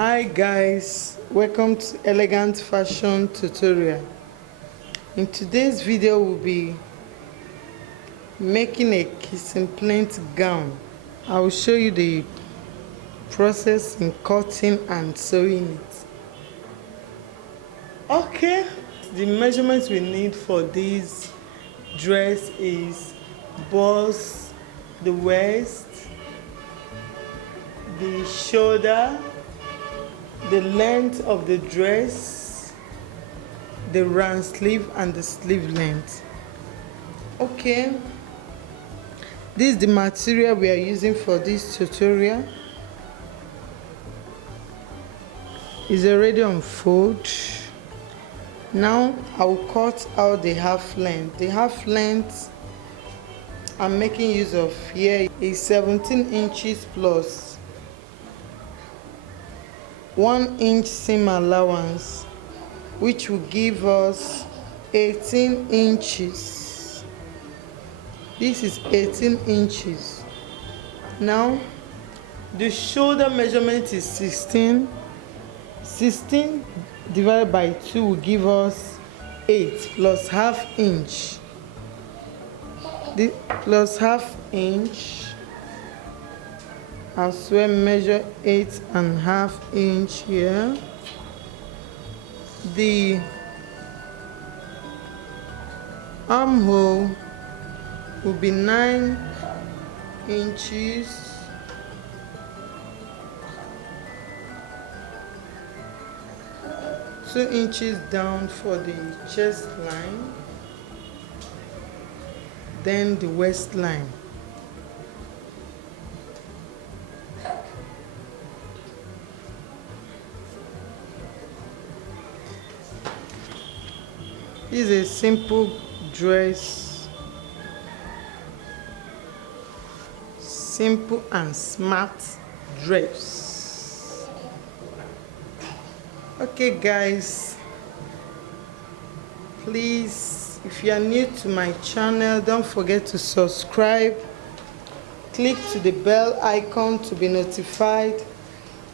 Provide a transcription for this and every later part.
Hi guys, welcome to Elegant Fashion Tutorial. In today's video we'll be making a kissing pleat gown. I will show you the process in cutting and sewing it. Okay, the measurements we need for this dress is bust, the waist, the shoulder, the length of the dress, the round sleeve and the sleeve length. Okay, this is the material we are using for this tutorial. It's already on fold. Now I will cut out the half length. The half length I'm making use of here is 17 inches plus 1 inch seam allowance, which will give us 18 inches. This is 18 inches. Now the shoulder measurement is 16. 16 divided by 2 will give us 8 plus half inch. The plus half inch as well, measure 8.5 inch here. The armhole will be 9 inches. Two inches down for the chest line, then the waistline. This is a simple dress, simple and smart dress. Okay guys, please, if you are new to my channel, don't forget to subscribe. Click to the bell icon to be notified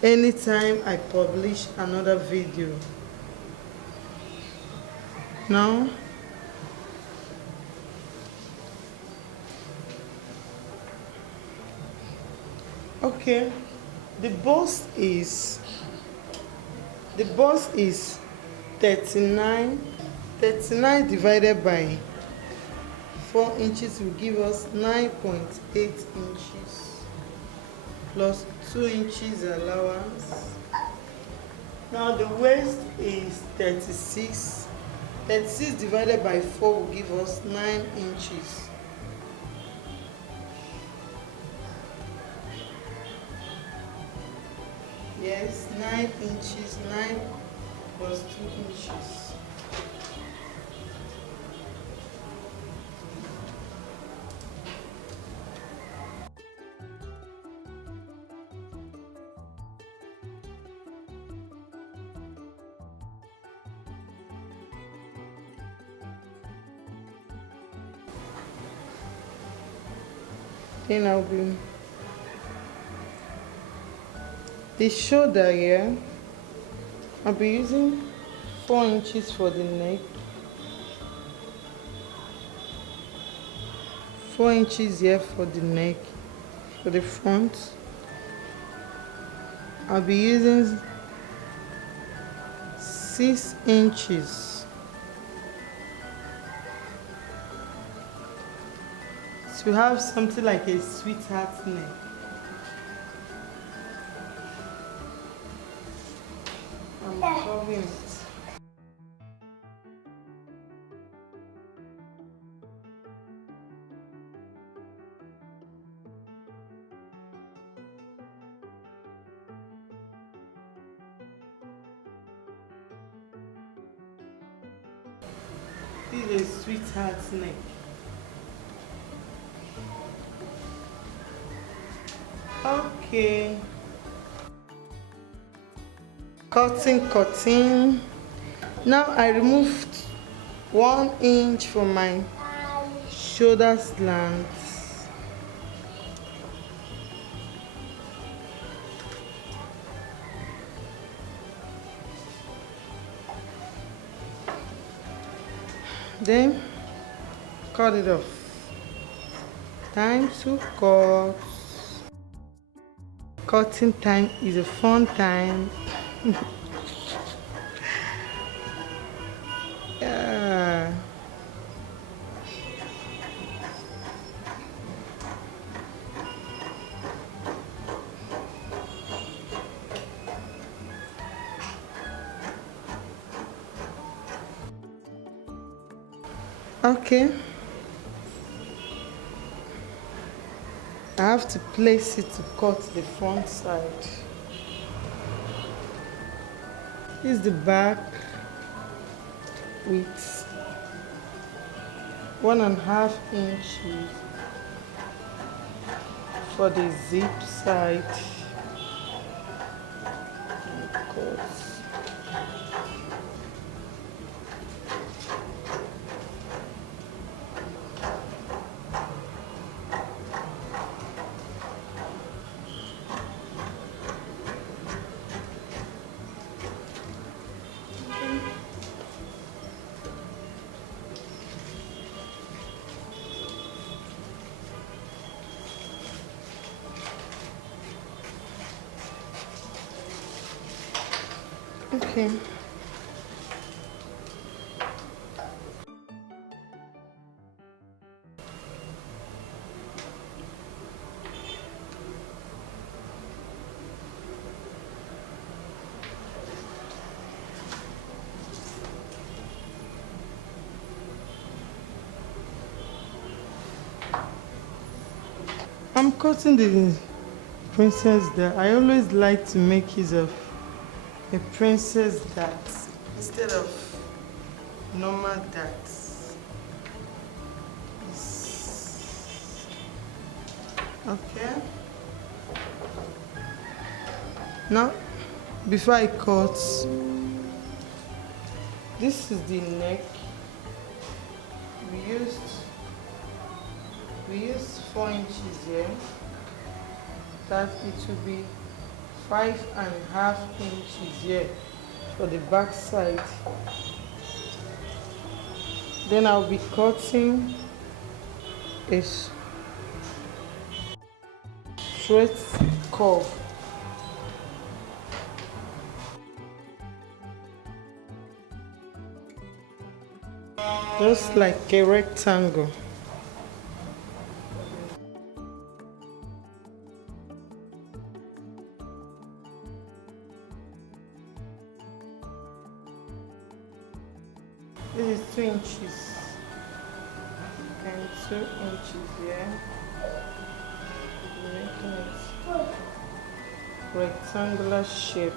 anytime I publish another video. Now okay, the bust is 39. 39 divided by 4 inches will give us 9.8 inches plus 2 inches allowance. Now the waist is 36. 36 divided by 4 will give us 9 inches. Yes, 9 inches, 9 plus 2 inches. Then I'll be the shoulder here. I'll be using 4 inches for the neck, 4 inches here for the neck, for the front. I'll be using 6 inches to have something like a sweetheart neck. I'm covering it. This is a sweetheart neck. Okay. Cutting. Now I removed 1 inch from my shoulder slant. Then cut it off. Time to cut. Cutting time is a fun time. Yeah. Okay. I have to place it to cut the front side. This is the back with 1.5 inches for the zip side. Cut. Okay. I'm cutting the princess dart. I always like to make use of a princess dart instead of normal darts. Okay. Now, before I cut, this is the neck. We used 4 inches here. That it will be 5.5 inches here for the back side. Then I'll be cutting a straight curve. Just like a rectangle. This is 2 inches and 2 inches here. Making it rectangular shape.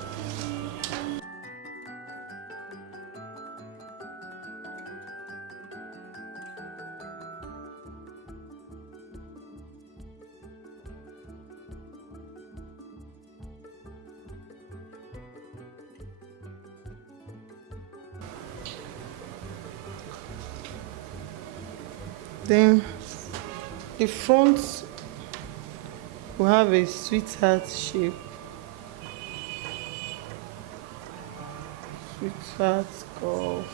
Then the front will have a sweetheart shape. Sweetheart curve.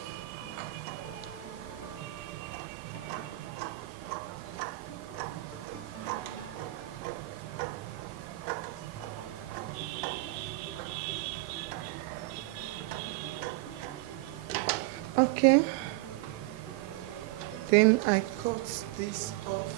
Okay. Then I cut this off.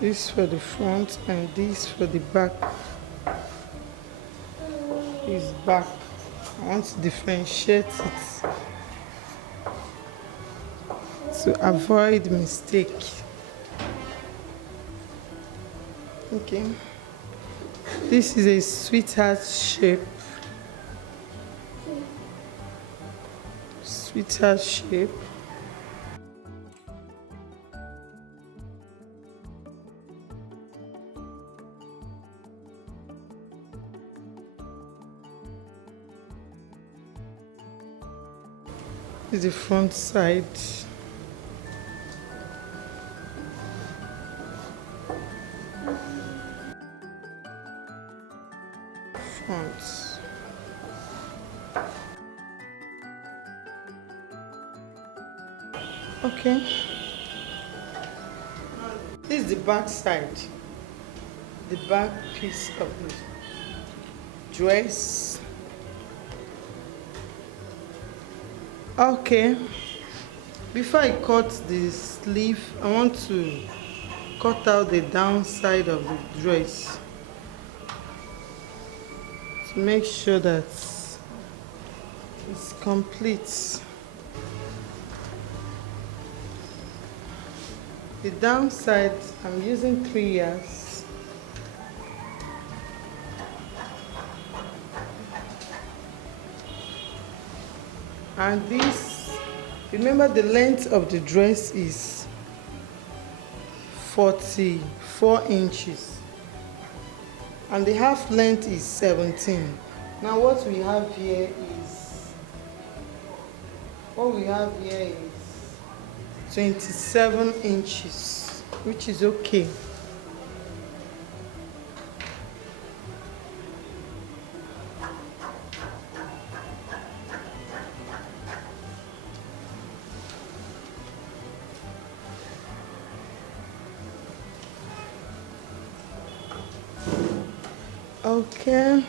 This for the front and this for the back. Is back. I want to differentiate it to avoid mistake. Okay. This is a sweetheart shape. sweetheart shape. This is the front side. Front. Okay. This is the back side. The back piece of the dress. Okay, before I cut the sleeve, I want to cut out the downside of the dress to make sure that it's complete. The downside, I'm using 3 yards. And this, remember the length of the dress is 44 inches and the half length is 17. Now what we have here is 27 inches, which is okay. Okay.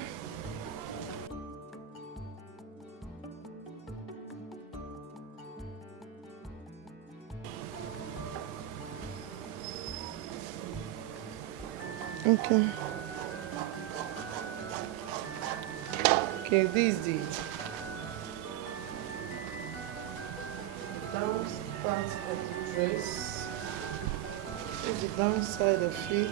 Okay. Okay, this is the down part of the dress. This is the downside of it.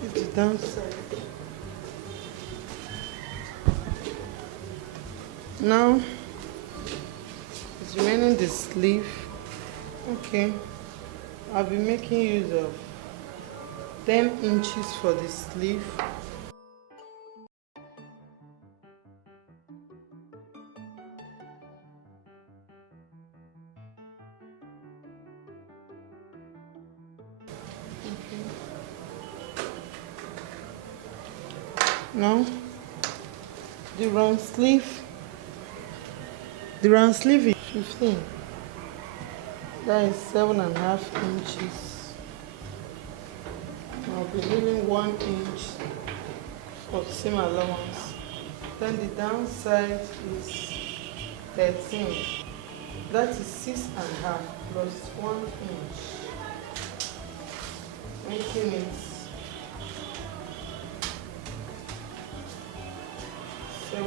This is the downside. Now it's remaining the sleeve. Okay, I'll be making use of 10 inches for the sleeve. Okay. Now the round sleeve. The round sleeve is 15. That is 7.5 inches. I'll be leaving 1 inch for seam allowance. Then the downside is 13. That is 6.5 plus 1 inch, making it 7.5.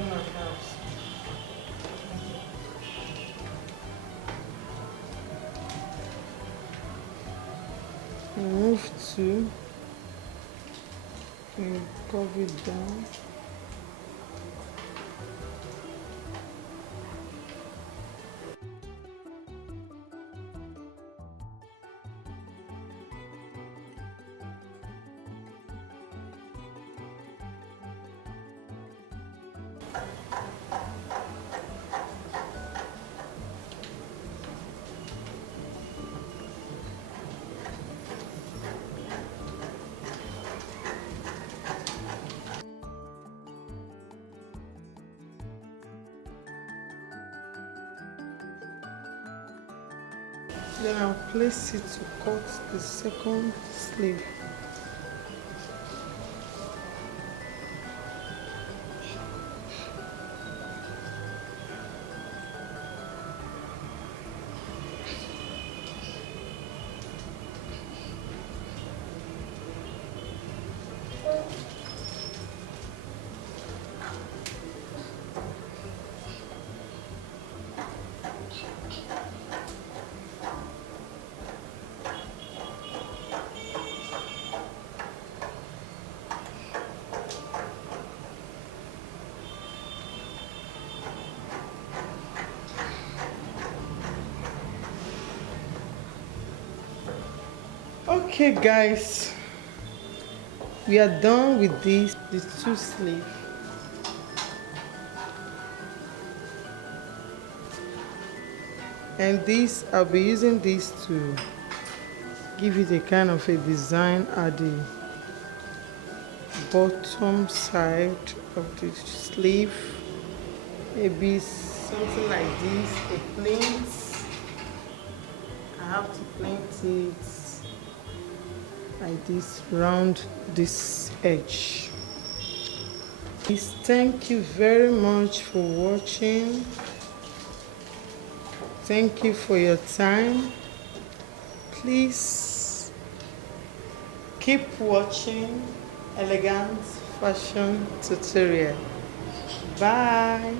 Move to and cover it down. Then I'll place it to cut the second sleeve. Okay guys, we are done with this, the 2 sleeve. And this, I'll be using this to give it a kind of a design at the bottom side of the sleeve. Maybe something like this, a pleat. I have to pleat it like this round this edge. Please, thank you very much for watching. Thank you for your time. Please keep watching elegant fashion tutorial. Bye.